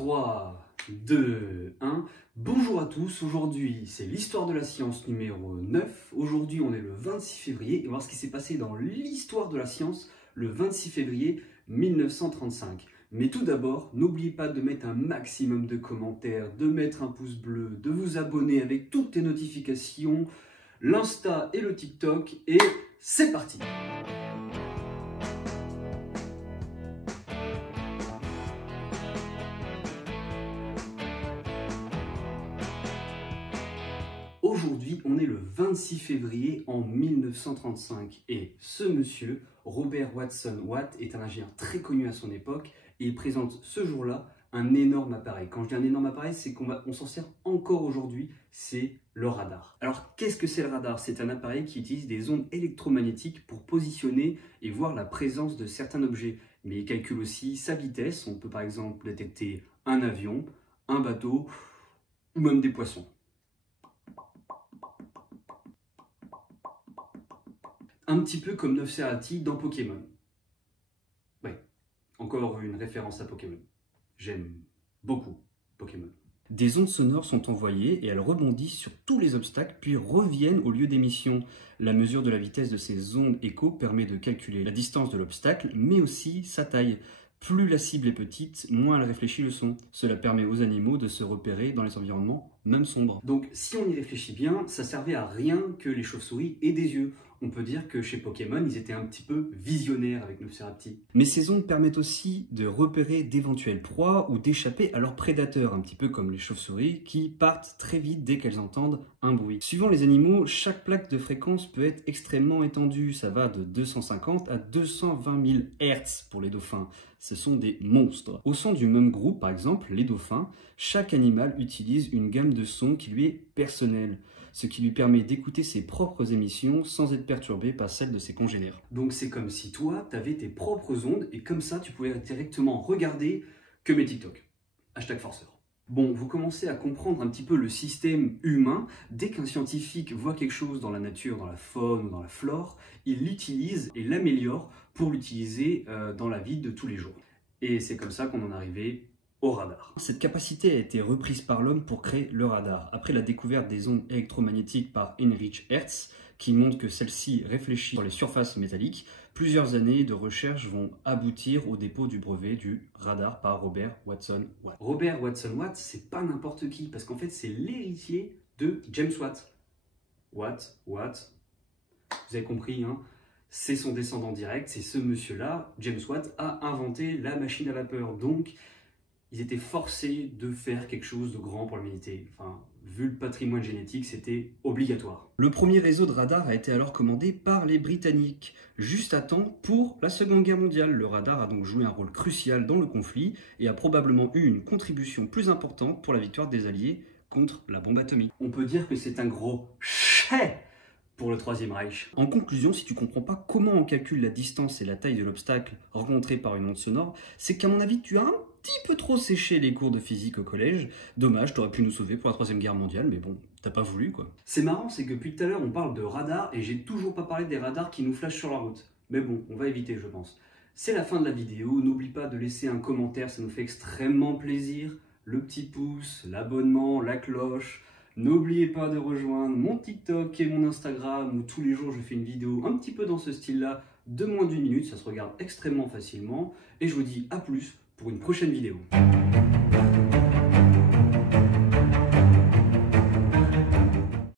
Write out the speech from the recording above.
3, 2, 1. Bonjour à tous, aujourd'hui c'est l'histoire de la science numéro 9. Aujourd'hui on est le 26 février et on va voir ce qui s'est passé dans l'histoire de la science le 26 février 1935. Mais tout d'abord, n'oubliez pas de mettre un maximum de commentaires, de mettre un pouce bleu, de vous abonner avec toutes les notifications, l'Insta et le TikTok, et c'est parti! Aujourd'hui, on est le 26 février en 1935 et ce monsieur, Robert Watson Watt, est un ingénieur très connu à son époque et il présente ce jour-là un énorme appareil. Quand je dis un énorme appareil, c'est qu'on s'en sert encore aujourd'hui, c'est le radar. Alors qu'est-ce que c'est le radar? C'est un appareil qui utilise des ondes électromagnétiques pour positionner et voir la présence de certains objets. Mais il calcule aussi sa vitesse. On peut par exemple détecter un avion, un bateau ou même des poissons. Un petit peu comme Nofferati dans Pokémon. Ouais, encore une référence à Pokémon. J'aime beaucoup Pokémon. Des ondes sonores sont envoyées et elles rebondissent sur tous les obstacles puis reviennent au lieu d'émission. La mesure de la vitesse de ces ondes écho permet de calculer la distance de l'obstacle mais aussi sa taille. Plus la cible est petite, moins elle réfléchit le son. Cela permet aux animaux de se repérer dans les environnements, même sombres. Donc si on y réfléchit bien, ça servait à rien que les chauves-souris aient des yeux. On peut dire que chez Pokémon, ils étaient un petit peu visionnaires avec Nofferati. Mais ces ondes permettent aussi de repérer d'éventuelles proies ou d'échapper à leurs prédateurs, un petit peu comme les chauves-souris qui partent très vite dès qu'elles entendent un bruit. Suivant les animaux, chaque plaque de fréquence peut être extrêmement étendue. Ça va de 250 à 220 000 Hz pour les dauphins. Ce sont des monstres. Au sein du même groupe, par exemple, les dauphins, chaque animal utilise une gamme de sons qui lui est personnelle, ce qui lui permet d'écouter ses propres émissions sans être perturbé par celles de ses congénères. Donc c'est comme si toi, tu avais tes propres ondes et comme ça, tu pouvais directement regarder que mes TikTok. #forceur. Bon, vous commencez à comprendre un petit peu le système humain. Dès qu'un scientifique voit quelque chose dans la nature, dans la faune ou dans la flore, il l'utilise et l'améliore pour l'utiliser dans la vie de tous les jours. Et c'est comme ça qu'on en est arrivé au radar. Cette capacité a été reprise par l'homme pour créer le radar. Après la découverte des ondes électromagnétiques par Heinrich Hertz, qui montre que celles-ci réfléchissent sur les surfaces métalliques, plusieurs années de recherche vont aboutir au dépôt du brevet du radar par Robert Watson Watt. Robert Watson Watt, c'est pas n'importe qui, parce qu'en fait, c'est l'héritier de James Watt. Watt, vous avez compris, hein? C'est son descendant direct, c'est ce monsieur-là. James Watt a inventé la machine à vapeur, donc ils étaient forcés de faire quelque chose de grand pour l'humanité. Enfin, vu le patrimoine génétique, c'était obligatoire. Le premier réseau de radar a été alors commandé par les Britanniques, juste à temps pour la Seconde Guerre mondiale. Le radar a donc joué un rôle crucial dans le conflit et a probablement eu une contribution plus importante pour la victoire des Alliés contre la bombe atomique. On peut dire que c'est un gros chais pour le Troisième Reich. En conclusion, si tu comprends pas comment on calcule la distance et la taille de l'obstacle rencontré par une onde sonore, c'est qu'à mon avis, tu as un petit peu trop séché les cours de physique au collège. Dommage, t'aurais pu nous sauver pour la Troisième Guerre mondiale, mais bon, t'as pas voulu quoi. C'est marrant, c'est que depuis tout à l'heure, on parle de radar et j'ai toujours pas parlé des radars qui nous flashent sur la route. Mais bon, on va éviter, je pense. C'est la fin de la vidéo, n'oublie pas de laisser un commentaire, ça nous fait extrêmement plaisir. Le petit pouce, l'abonnement, la cloche. N'oubliez pas de rejoindre mon TikTok et mon Instagram où tous les jours je fais une vidéo un petit peu dans ce style-là de moins d'1 minute, ça se regarde extrêmement facilement. Et je vous dis à plus pour une prochaine vidéo.